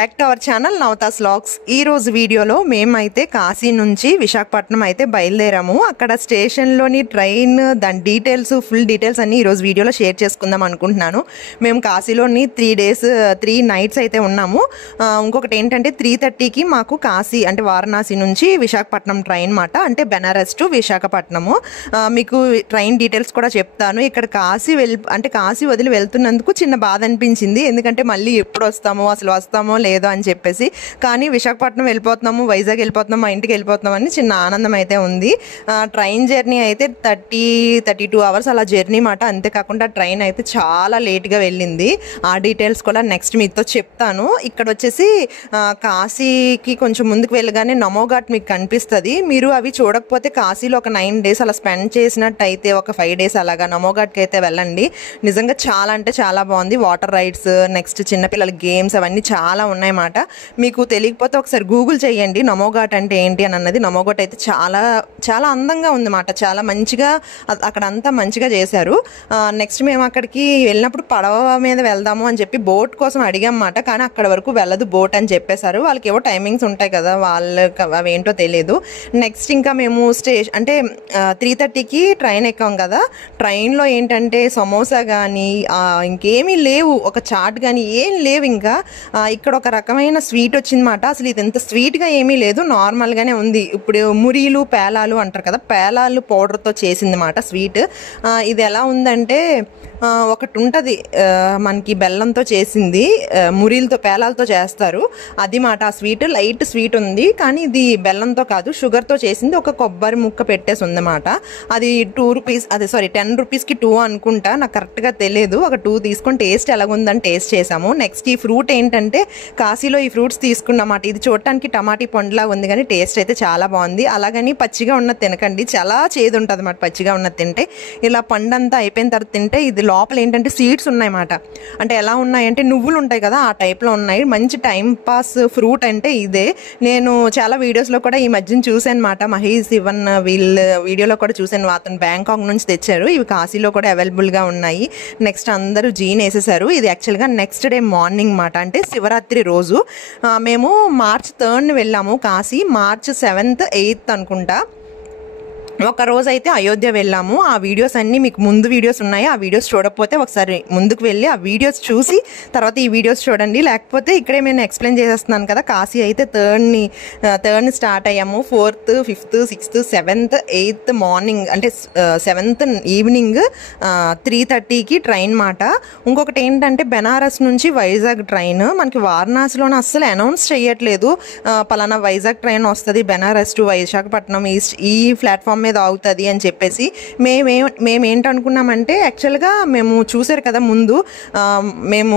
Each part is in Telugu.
Back to our channel Navatha's vlogs. ఈ రోజు వీడియోలో మేమైతే కాశీ నుంచి విశాఖపట్నం అయితే బయలుదేరాము. అక్కడ స్టేషన్లోని ట్రైన్ దాని డీటెయిల్స్ ఫుల్ డీటెయిల్స్ అన్ని ఈరోజు వీడియోలో షేర్ చేసుకుందాం అనుకుంటున్నాను. మేము కాశీలోని 3 నైట్స్ అయితే ఉన్నాము. ఇంకొకటి ఏంటంటే 3:30కి మాకు కాశీ అంటే వారణాసి నుంచి విశాఖపట్నం ట్రైన్ మాట, అంటే బెనారస్ టు విశాఖపట్నము. మీకు ట్రైన్ డీటెయిల్స్ కూడా చెప్తాను. ఇక్కడ కాశీ వదిలి వెళ్తున్నందుకు చిన్న బాధ అనిపించింది, ఎందుకంటే మళ్ళీ ఎప్పుడు అసలు వస్తామో లేదో అని చెప్పేసి. కానీ విశాఖపట్నం వెళ్ళిపోతున్నాము, వైజాగ్ వెళ్ళిపోతున్నాము, మా ఇంటికి వెళ్ళిపోతున్నాం అని చిన్న ఆనందం అయితే ఉంది. ట్రైన్ జర్నీ అయితే 32 అవర్స్ అలా జర్నీ మాట. అంతేకాకుండా ట్రైన్ అయితే చాలా లేట్గా వెళ్ళింది. ఆ డీటెయిల్స్ కూడా నెక్స్ట్ మీతో చెప్తాను. ఇక్కడ వచ్చేసి కాశీకి కొంచెం ముందుకు వెళ్ళగానే నమోఘాట్ మీకు కనిపిస్తుంది. మీరు అవి చూడకపోతే కాశీలో ఒక 9 days అలా స్పెండ్ చేసినట్టు అయితే ఒక 5 days అలాగా నమోఘాట్కి అయితే వెళ్ళండి. నిజంగా చాలా అంటే చాలా బాగుంది. వాటర్ రైడ్స్, నెక్స్ట్ చిన్నపిల్లల గేమ్స్ అవన్నీ చాలా ఉన్నాయన్నమాట. మీకు తెలియకపోతే ఒకసారి గూగుల్ చేయండి నమోఘాట్ అంటే ఏంటి అని అన్నది. నమోఘాట్ అయితే చాలా చాలా అందంగా ఉందన్నమాట. చాలా మంచిగా అక్కడ అంతా మంచిగా చేశారు. నెక్స్ట్ మేము అక్కడికి వెళ్ళినప్పుడు పడవ మీద వెళ్దాము అని చెప్పి బోట్ కోసం అడిగామన్నమాట. కానీ అక్కడ వరకు వెళ్ళదు బోట్ అని చెప్పేశారు. వాళ్ళకి ఏవో టైమింగ్స్ ఉంటాయి కదా, వాళ్ళకి అవేంటో తెలియదు. నెక్స్ట్ ఇంకా మేము అంటే 3:30కి ట్రైన్ ఎక్కాం కదా. ట్రైన్లో ఏంటంటే సమోసా కానీ ఇంకేమీ లేవు, ఒక చాట్ కానీ ఏం లేవు. ఇంకా ఇక్కడ ఒక రకమైన స్వీట్ వచ్చిందన్నమాట. అసలు ఇది ఎంత స్వీట్గా ఏమీ లేదు, నార్మల్గానే ఉంది. ఇప్పుడు మురీలు పేలాలు అంటారు కదా, పేలాలు పౌడర్తో చేసిందన్నమాట స్వీట్. ఇది ఎలా ఉందంటే ఒకటి ఉంటుంది మనకి బెల్లంతో చేసింది, మురీలతో పేలాలతో చేస్తారు అది మాట. ఆ స్వీట్ లైట్ స్వీట్ ఉంది, కానీ ఇది బెల్లంతో కాదు షుగర్తో చేసింది. ఒక కొబ్బరి ముక్క పెట్టేసి ఉందన్నమాట. అది 2 రూపీస్, అదే సారీ 10 రూపీస్కి 2 అనుకుంటా, నాకు కరెక్ట్గా తెలియదు. ఒక 2 తీసుకొని టేస్ట్ ఎలాగుందని టేస్ట్ చేసాము. నెక్స్ట్ ఈ ఫ్రూట్ ఏంటంటే కాశీలో ఈ ఫ్రూట్స్ తీసుకున్నమాట. ఇది చూడటానికి టమాటీ పండులా ఉంది, కానీ టేస్ట్ అయితే చాలా బాగుంది. అలాగని పచ్చిగా ఉన్నది తినకండి, చాలా చేదు ఉంటుంది అన్నమాట పచ్చిగా ఉన్నది తింటే. ఇలా పండు అంతా అయిపోయిన తర్వాత తింటే ఇది లోపల ఏంటంటే సీడ్స్ ఉన్నాయన్నమాట. అంటే ఎలా ఉన్నాయంటే నువ్వులు ఉంటాయి కదా, ఆ టైప్లో ఉన్నాయి. మంచి టైం పాస్ ఫ్రూట్ అంటే ఇదే. నేను చాలా వీడియోస్లో కూడా ఈ మధ్యన చూసాను అనమాట. మహేష్ శివన్ వీళ్ళ వీడియోలో కూడా చూసాను, అతను బ్యాంకాక్ నుంచి తెచ్చారు. ఇవి కాశీలో కూడా అవైలబుల్గా ఉన్నాయి. నెక్స్ట్ అందరూ జీన్ వేసేసారు. ఇది యాక్చువల్గా నెక్స్ట్ డే మార్నింగ్ మాట, అంటే శివరాత్రి రోజు. మేము March 3 వెళ్ళాము కాశీ. March 7th 8th అనుకుంటా ఒక రోజు అయితే అయోధ్య వెళ్ళాము. ఆ వీడియోస్ అన్నీ మీకు ముందు వీడియోస్ ఉన్నాయి. ఆ వీడియోస్ చూడకపోతే ఒకసారి ముందుకు వెళ్ళి ఆ వీడియోస్ చూసి తర్వాత ఈ వీడియోస్ చూడండి. లేకపోతే ఇక్కడే నేను ఎక్స్ప్లెయిన్ చేసేస్తున్నాను కదా. కాశీ అయితే 3rd స్టార్ట్ అయ్యాము. 4th 5th 6th 7th 8th morning, అంటే 7th ఈవినింగ్ 3:30కి ట్రైన్ మాట. ఇంకొకటి ఏంటంటే బెనారస్ నుంచి వైజాగ్ ట్రైన్ మనకి వారణాసిలోనే అస్సలు అనౌన్స్ చేయట్లేదు, పలానా వైజాగ్ ట్రైన్ వస్తుంది బెనారస్ టు విశాఖపట్నం ఈ ప్లాట్ఫామ్ మీద అవుతుంది అని చెప్పేసి. మేమేంటనుకున్నామంటే యాక్చువల్గా మేము చూసారు కదా ముందు, మేము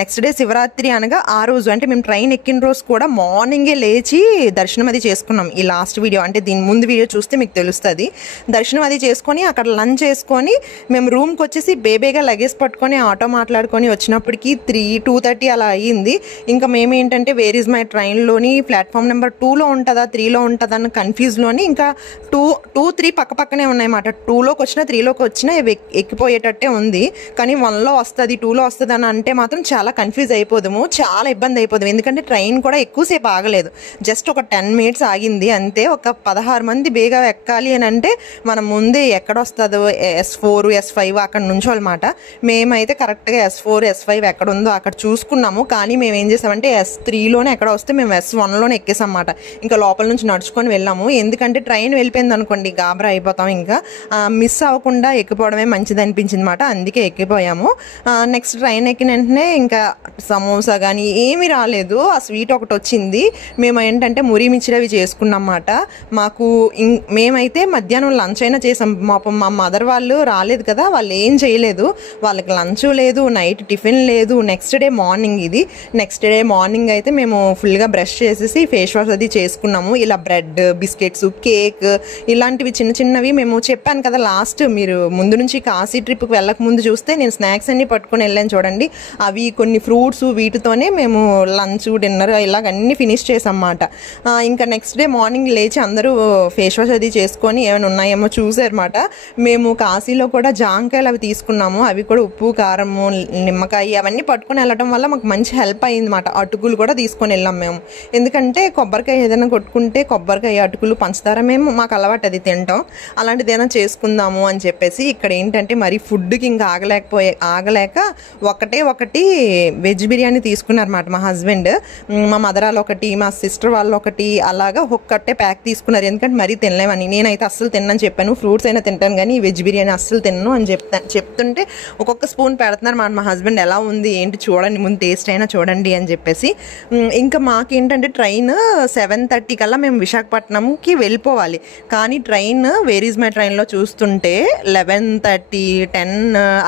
నెక్స్ట్ డే శివరాత్రి అనగా ఆ రోజు అంటే మేము ట్రైన్ ఎక్కిన రోజు కూడా మార్నింగే లేచి దర్శనం అది చేసుకున్నాం. ఈ లాస్ట్ వీడియో అంటే దీని ముందు వీడియో చూస్తే మీకు తెలుస్తుంది. దర్శనం అది చేసుకొని అక్కడ లంచ్ చేసుకొని మేము రూమ్కి వచ్చేసి బేబేగా లగేజ్ పట్టుకొని ఆటో మాట్లాడుకొని వచ్చినప్పటికీ 2:30 అలా అయ్యింది. ఇంకా మేమేంటంటే వేర్ ఇస్ మై ట్రైన్లోని ప్లాట్ఫామ్ నెంబర్ 2లో ఉంటుందా 3లో ఉంటుందా అన్న కన్ఫ్యూజ్లోని, ఇంకా 2, 3 పక్కనే ఉన్నాయన్నమాట. 2లోకి వచ్చినా 3లోకి వచ్చినా ఎక్కిపోయేటట్టే ఉంది. కానీ 1లో వస్తుంది 2లో వస్తుంది అని అంటే మాత్రం చాలా కన్ఫ్యూజ్ అయిపోదాము, చాలా ఇబ్బంది అయిపోదాము. ఎందుకంటే ట్రైన్ కూడా ఎక్కువసేపు ఆగలేదు, జస్ట్ ఒక 10 minutes ఆగింది అంతే. ఒక 16 మంది బేగా ఎక్కాలి అని అంటే మనం ముందే ఎక్కడ వస్తుందో S4 S5 అక్కడ నుంచోనమాట. మేమైతే కరెక్ట్గా S4 S5 ఎక్కడ ఉందో అక్కడ చూసుకున్నాము. కానీ మేము ఏం చేసామంటే S3లోనే ఎక్కడ వస్తే మేము S1లోనే ఎక్కేసాం అన్నమాట. ఇంకా లోపల నుంచి నడుచుకొని వెళ్ళాము. ఎందుకంటే ట్రైన్ వెళ్ళిపోయింది అనుకోండి గాబరా అయిపోతాం. ఇంకా మిస్ అవ్వకుండా ఎక్కిపోవడమే మంచిది అనిపించింది అనమాట, అందుకే ఎక్కిపోయాము. నెక్స్ట్ ట్రైన్ ఎక్కిన వెంటనే ఇంకా సమోసా కానీ ఏమీ రాలేదు, ఆ స్వీట్ ఒకటి వచ్చింది. మేము ఏంటంటే మురి మిర్చిలు అవి చేసుకున్నాం అన్నమాట. మేమైతే మధ్యాహ్నం లంచ్ అయినా చేసాం. మా మదర్ వాళ్ళు రాలేదు కదా, వాళ్ళు ఏం చేయలేదు, వాళ్ళకి లంచ్ లేదు, నైట్ టిఫిన్ లేదు. నెక్స్ట్ డే మార్నింగ్ ఇది. నెక్స్ట్ డే మార్నింగ్ అయితే మేము ఫుల్గా బ్రష్ చేసేసి ఫేస్ వాష్ అది చేసుకున్నాము. ఇలా బ్రెడ్, బిస్కెట్స్, కేక్ ఇలాంటివి చిన్నవి చిన్న చిన్నవి మేము చెప్పాను కదా లాస్ట్ మీరు ముందు నుంచి కాశీ ట్రిప్కి వెళ్ళక ముందు చూస్తే నేను స్నాక్స్ అన్ని పట్టుకొని వెళ్ళాను చూడండి. అవి కొన్ని ఫ్రూట్స్ వీటితోనే మేము లంచ్ డిన్నర్ ఇలాగ అన్నీ ఫినిష్ చేసామన్నమాట. ఇంకా నెక్స్ట్ డే మార్నింగ్ లేచి అందరూ ఫేస్ వాష్ అది చేసుకొని ఏమైనా ఉన్నాయేమో చూసారన్నమాట. మేము కాశీలో కూడా జాంకాయలు అవి తీసుకున్నాము. అవి కూడా ఉప్పు కారము నిమ్మకాయ అవన్నీ పట్టుకొని వెళ్ళడం వల్ల మాకు మంచి హెల్ప్ అయింది అన్నమాట. అటుకులు కూడా తీసుకొని వెళ్ళాం మేము. ఎందుకంటే కొబ్బరికాయ ఏదైనా కొట్టుకుంటే కొబ్బరికాయ అటుకులు పంచదార మేము మాకు అలవాటు అది తింటాం. అలాంటిది ఏదైనా చేసుకుందాము అని చెప్పేసి ఇక్కడ ఏంటంటే మరి ఫుడ్కి ఇంకా ఆగలేక ఒకటి వెజ్ బిర్యానీ తీసుకున్నారన్నమాట మా హస్బెండ్. మా మదరాలు ఒకటి మా సిస్టర్ వాళ్ళు ఒకటి అలాగా ఒక్కటే ప్యాక్ తీసుకున్నారు. ఎందుకంటే మరీ తినలేమని. నేనైతే అస్సలు తిన్నాను చెప్పాను. ఫ్రూట్స్ అయినా తింటాను కానీ వెజ్ బిర్యానీ అస్సలు తిన్నాను అని చెప్తుంటే ఒక్కొక్క స్పూన్ పెడుతున్నారు మా హస్బెండ్. ఎలా ఉంది ఏంటి చూడండి, ముందు టేస్ట్ అయినా చూడండి అని చెప్పేసి. ఇంకా మాకేంటంటే ట్రైన్ 7:30 కల్లా మేము విశాఖపట్నంకి వెళ్ళిపోవాలి. కానీ ట్రైన్ వేర్ ఈజ్ మై ట్రైన్లో చూస్తుంటే 11:30 10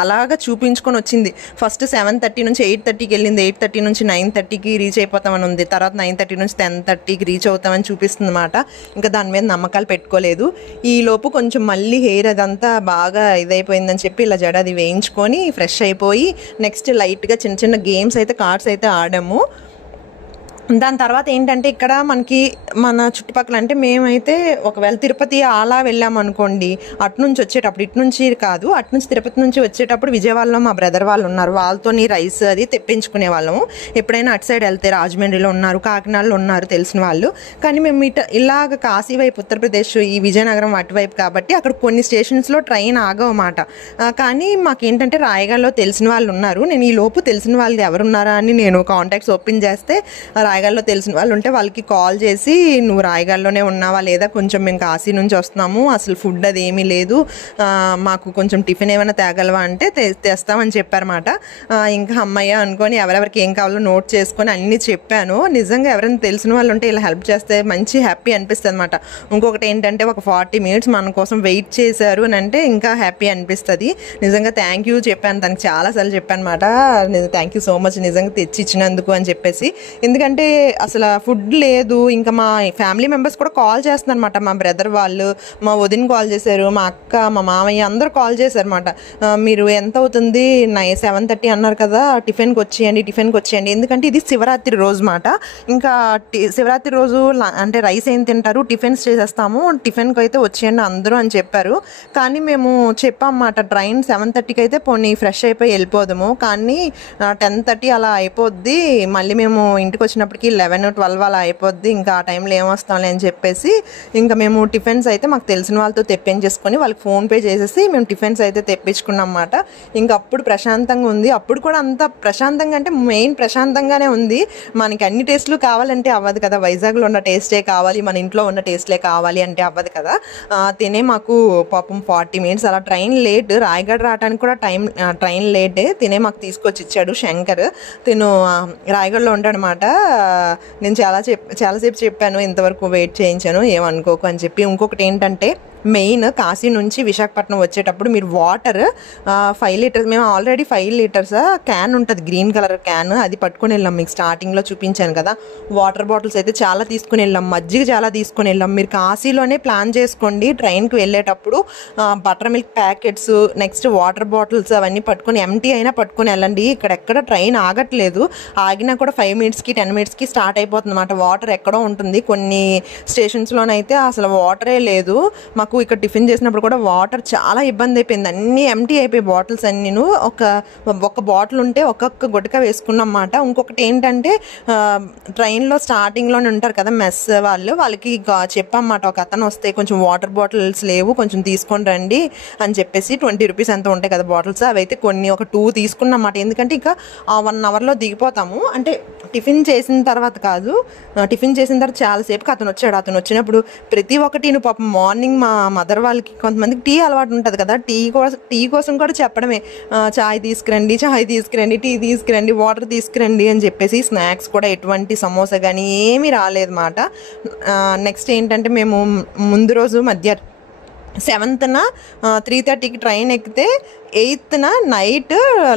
అలాగా చూపించుకొని వచ్చింది. ఫస్ట్ 7:30 నుంచి 8:30కి వెళ్ళింది. 8:30 నుంచి 9:30కి రీచ్ అయిపోతామని ఉంది. తర్వాత 9:30 నుంచి 10:30కి రీచ్ అవుతామని చూపిస్తుంది అన్నమాట. ఇంకా దాని మీద నమ్మకాలు పెట్టుకోలేదు. ఈ లోపు కొంచెం మళ్ళీ హెయిర్ అదంతా బాగా ఇదైపోయిందని చెప్పి ఇలా జడ అది వేయించుకొని ఫ్రెష్ అయిపోయి నెక్స్ట్ లైట్గా చిన్న చిన్న గేమ్స్ అయితే కార్డ్స్ అయితే ఆడాము. దాని తర్వాత ఏంటంటే ఇక్కడ మనకి మన చుట్టుపక్కల అంటే మేమైతే ఒకవేళ తిరుపతి అలా వెళ్ళామనుకోండి, అటునుంచి వచ్చేటప్పుడు ఇటు నుంచి కాదు అటునుంచి తిరుపతి నుంచి వచ్చేటప్పుడు విజయవాడలో మా బ్రదర్ వాళ్ళు ఉన్నారు. వాళ్ళతోని రైస్ అది తెప్పించుకునే వాళ్ళము. ఎప్పుడైనా అటు సైడ్ వెళ్తే రాజమండ్రిలో ఉన్నారు, కాకినాడలో ఉన్నారు తెలిసిన వాళ్ళు. కానీ మేము ఇలాగ కాశీ వైపు ఉత్తరప్రదేశ్ ఈ విజయనగరం అటువైపు కాబట్టి అక్కడ కొన్ని స్టేషన్స్లో ట్రైన్ ఆగవన్నమాట. కానీ మాకేంటంటే రాయగడలో తెలిసిన వాళ్ళు ఉన్నారు. నేను ఈ లోపు తెలిసిన వాళ్ళు ఎవరున్నారా అని నేను కాంటాక్ట్స్ ఓపెన్ చేస్తే రాయగడలో తెలిసిన వాళ్ళు ఉంటే వాళ్ళకి కాల్ చేసి నువ్వు రాయగడలోనే ఉన్నావా లేదా, కొంచెం మేము కాశీ నుంచి వస్తున్నాము, అసలు ఫుడ్ అది ఏమీ లేదు, మాకు కొంచెం టిఫిన్ ఏమైనా తేగలవా అంటే తెస్తామని చెప్పారన్నమాట. ఇంకా అమ్మయ్య అనుకొని ఎవరెవరికి ఏం కావాలో నోట్ చేసుకొని అన్నీ చెప్పాను. నిజంగా ఎవరైనా తెలిసిన వాళ్ళు ఉంటే ఇలా హెల్ప్ చేస్తే మంచి హ్యాపీ అనిపిస్తుంది అన్నమాట. ఇంకొకటి ఏంటంటే ఒక 40 minutes మన కోసం వెయిట్ చేశారు అని అంటే ఇంకా హ్యాపీ అనిపిస్తుంది. నిజంగా థ్యాంక్ యూ చెప్పాను తనకి, చాలాసార్లు చెప్పాను అనమాట. థ్యాంక్ యూ సో మచ్ నిజంగా తెచ్చి ఇచ్చినందుకు అని చెప్పేసి. ఎందుకంటే అసలు ఫుడ్ లేదు. ఇంకా మా ఫ్యామిలీ మెంబర్స్ కూడా కాల్ చేస్తున్నారు అనమాట. మా బ్రదర్ వాళ్ళు, మా వదిన కాల్ చేశారు, మా అక్క, మా మామయ్య అందరూ కాల్ చేశారు అనమాట. మీరు ఎంత అవుతుంది 7:30 అన్నారు కదా, టిఫిన్కి వచ్చేయండి. ఎందుకంటే ఇది శివరాత్రి రోజు మాట. ఇంకా శివరాత్రి రోజు అంటే రైస్ ఏం తింటారు, టిఫిన్స్ చేసేస్తాము, టిఫిన్కి అయితే వచ్చేయండి అందరూ అని చెప్పారు. కానీ మేము చెప్పామన్నమాట ట్రైన్ 7:30కి అయితే పోనీ ఫ్రెష్ అయిపోయి వెళ్ళిపోదాము, కానీ 10:30 అలా అయిపోద్ది, మళ్ళీ మేము ఇంటికి వచ్చినప్పటికి 11-12 అలా అయిపోద్ది, ఇంకా ఆ టైంలో ఏమొస్తాంలే అని చెప్పేసి ఇంకా మేము టిఫిన్స్ అయితే మాకు తెలిసిన వాళ్ళతో తెప్పించేసుకొని వాళ్ళకి ఫోన్పే చేసేసి మేము టిఫిన్స్ అయితే తెప్పించుకున్నాం అన్నమాట. ఇంకా అప్పుడు ప్రశాంతంగా ఉంది. అప్పుడు కూడా అంత ప్రశాంతంగా అంటే మెయిన్ ప్రశాంతంగానే ఉంది. మనకి అన్ని టేస్ట్లు కావాలంటే అవ్వదు కదా, వైజాగ్లో ఉన్న టేస్టే కావాలి, మన ఇంట్లో ఉన్న టేస్ట్లే కావాలి అంటే అవ్వదు కదా. తినే మాకు పాపం 40 minutes అలా ట్రైన్ లేట్, రాయగడ రావడానికి కూడా ట్రైన్ లేటే. తినే మాకు తీసుకొచ్చి ఇచ్చాడు శంకర్. తిను రాయగడలో ఉంటాడనమాట. నేను చాలాసేపు చెప్పాను, ఇంతవరకు వెయిట్ చేయించాను ఏమనుకోకు అని చెప్పి. ఇంకొకటి ఏంటంటే మెయిన్ కాశీ నుంచి విశాఖపట్నం వచ్చేటప్పుడు మీరు వాటర్ 5 liters, మేము ఆల్రెడీ 5 liters క్యాన్ ఉంటుంది, గ్రీన్ కలర్ క్యాన్, అది పట్టుకొని వెళ్ళాం. మీకు స్టార్టింగ్లో చూపించాను కదా. వాటర్ బాటిల్స్ అయితే చాలా తీసుకుని వెళ్ళాం, మజ్జిగ చాలా తీసుకుని వెళ్ళాం. మీరు కాశీలోనే ప్లాన్ చేసుకోండి ట్రైన్కి వెళ్ళేటప్పుడు. Butter milk packets, next water bottles అవన్నీ పట్టుకొని ఎంటీ అయినా పట్టుకొని వెళ్ళండి. ఇక్కడెక్కడ ట్రైన్ ఆగట్లేదు, ఆగినా కూడా 5 minutesకి 10 minutesకి స్టార్ట్ అయిపోతుంది అన్నమాట. వాటర్ ఎక్కడో ఉంటుంది, కొన్ని స్టేషన్స్లోనైతే అసలు వాటరే లేదు. మాకు ఇక్కడ టిఫిన్ చేసినప్పుడు కూడా వాటర్ చాలా ఇబ్బంది అయిపోయింది, అన్నీ ఎంటీ అయిపోయి బాటిల్స్ అన్నీను. ఒక బాటిల్ ఉంటే ఒక్కొక్క గుటక వేసుకున్నాం అన్నమాట. ఇంకొకటి ఏంటంటే ట్రైన్లో స్టార్టింగ్లోనే ఉంటారు కదా మెస్ వాళ్ళకి చెప్పామన్నమాట, ఒక అతను వస్తే కొంచెం వాటర్ బాటిల్స్ లేవు కొంచెం తీసుకొని రండి అని చెప్పేసి. 20 rupees ఎంత ఉంటాయి కదా బాటిల్స్, అవి అయితే కొన్ని ఒక 2 తీసుకున్నాం అన్నమాట. ఎందుకంటే ఇక 1 hourలో దిగిపోతాము, అంటే టిఫిన్ చేసిన తర్వాత కాదు, టిఫిన్ చేసిన తర్వాత చాలాసేపుకి అతను వచ్చాడు. అతను వచ్చినప్పుడు ప్రతి ఒక్కటి పాపం మార్నింగ్ మా మదర్ వాళ్ళకి కొంతమందికి టీ అలవాటు ఉంటుంది కదా, టీ కోసం కూడా చెప్పడమే, చాయ్ తీసుకురండి, టీ తీసుకురండి, వాటర్ తీసుకురండి అని చెప్పేసి. స్నాక్స్ కూడా ఎటువంటి సమోసా కానీ ఏమీ రాలేదన్నమాట. నెక్స్ట్ ఏంటంటే మేము ముందు రోజు 7th 3:30కి ట్రైన్ ఎక్కితే 8న నైట్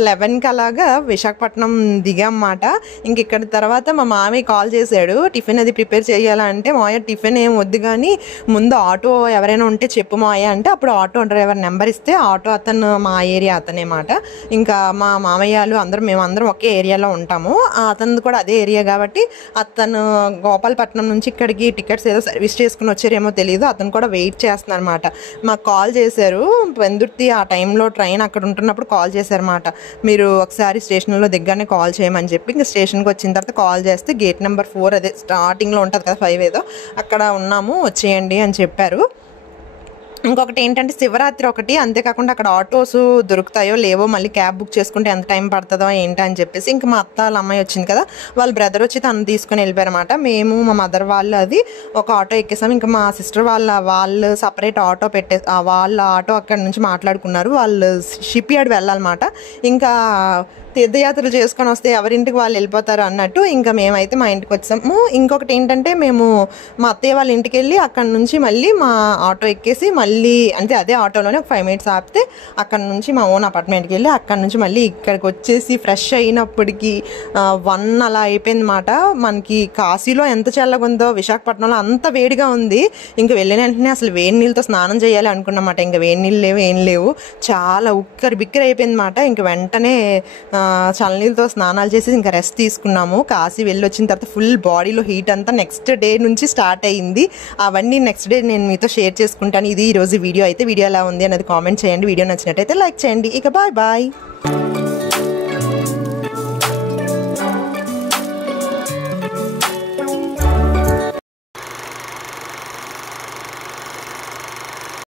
11కి అలాగా విశాఖపట్నం దిగామన్నమాట. ఇంక ఇక్కడ తర్వాత మా మామయ్య కాల్ చేశాడు, టిఫిన్ అది ప్రిపేర్ చేయాలంటే. మావయ్య టిఫిన్ ఏం వద్దు కానీ ముందు ఆటో ఎవరైనా ఉంటే చెప్పు మావయ్య అంటే, అప్పుడు ఆటో డ్రైవర్ నెంబర్ ఇస్తే ఆటో అతను మా ఏరియా అతనేమాట. ఇంకా మా మామయ్యలు మేమందరం ఒకే ఏరియాలో ఉంటాము. అతను కూడా అదే ఏరియా కాబట్టి అతను గోపాలపట్నం నుంచి ఇక్కడికి టికెట్స్ ఏదో సర్వీస్ చేసుకుని వచ్చారేమో తెలియదు, అతను కూడా వెయిట్ చేస్తున్నారు అనమాట. మాకు కాల్ చేశారు పెందుర్తి, ఆ టైంలో ట్రైన్ అక్కడ ఉంటున్నప్పుడు కాల్ చేశారన్నమాట. మీరు ఒకసారి స్టేషన్లో దిగ్గానే కాల్ చేయమని చెప్పి, ఇంకా స్టేషన్కి వచ్చిన తర్వాత కాల్ చేస్తే గేట్ నెంబర్ 4 అదే స్టార్టింగ్లో ఉంటుంది కదా 5 ఏదో, అక్కడ ఉన్నాము వచ్చేయండి అని చెప్పారు. ఇంకొకటి ఏంటంటే శివరాత్రి ఒకటి, అంతేకాకుండా అక్కడ ఆటోస్ దొరుకుతాయో లేవో, మళ్ళీ క్యాబ్ బుక్ చేసుకుంటే ఎంత టైం పడుతుందో ఏంటో అని చెప్పేసి, ఇంకా మా అత్త వాళ్ళ అమ్మాయి వచ్చింది కదా, వాళ్ళ బ్రదర్ వచ్చి తను తీసుకుని వెళ్ళిపోయారన్నమాట. మేము మా మదర్ వాళ్ళు అది ఒక ఆటో ఎక్కేసాం. ఇంకా మా సిస్టర్ వాళ్ళు సపరేట్ ఆటో వాళ్ళ ఆటో అక్కడ నుంచి మాట్లాడుకున్నారు. వాళ్ళు షిప్ యార్డ్ వెళ్ళాలన్నమాట. ఇంకా తీర్థయాత్రలు చేసుకొని వస్తే ఎవరింటికి వాళ్ళు వెళ్ళిపోతారు అన్నట్టు ఇంకా మేమైతే మా ఇంటికి వచ్చాము. ఇంకొకటి ఏంటంటే మేము మా అత్తయ్య వాళ్ళ ఇంటికి వెళ్ళి అక్కడ నుంచి మళ్ళీ మా ఆటో ఎక్కేసి మళ్ళీ అంటే అదే ఆటోలోనే ఒక 5 మినిట్స్ ఆపితే అక్కడ నుంచి మా ఓన్ అపార్ట్మెంట్కి వెళ్ళి అక్కడ నుంచి మళ్ళీ ఇక్కడికి వచ్చేసి ఫ్రెష్ అయినప్పటికీ 1 అలా అయిపోయింది అన్నమాట. మనకి కాశీలో ఎంత చల్లగా ఉందో విశాఖపట్నంలో అంత వేడిగా ఉంది. ఇంకా వెళ్ళిన వెంటనే అసలు వేడి నీళ్ళతో స్నానం చేయాలి అనుకున్నమాట. ఇంకా వేడి నీళ్ళు లేవు, ఏం లేవు, చాలా ఉక్కరి బిక్కరి అయిపోయింది అన్నమాట. ఇంక వెంటనే చల్లనీళ్ళతో స్నానాలు చేసి ఇంకా రెస్ట్ తీసుకున్నాము. కాశీ వెళ్ళి వచ్చిన తర్వాత ఫుల్ బాడీలో హీట్ అంతా నెక్స్ట్ డే నుంచి స్టార్ట్ అయ్యింది. అవన్నీ నెక్స్ట్ డే నేను మీతో షేర్ చేసుకుంటాను. ఇది ఈరోజు వీడియో అయితే. వీడియో ఎలా ఉంది అనేది కామెంట్ చేయండి. వీడియో నచ్చినట్టయితే లైక్ చేయండి. ఇక బాయ్ బాయ్.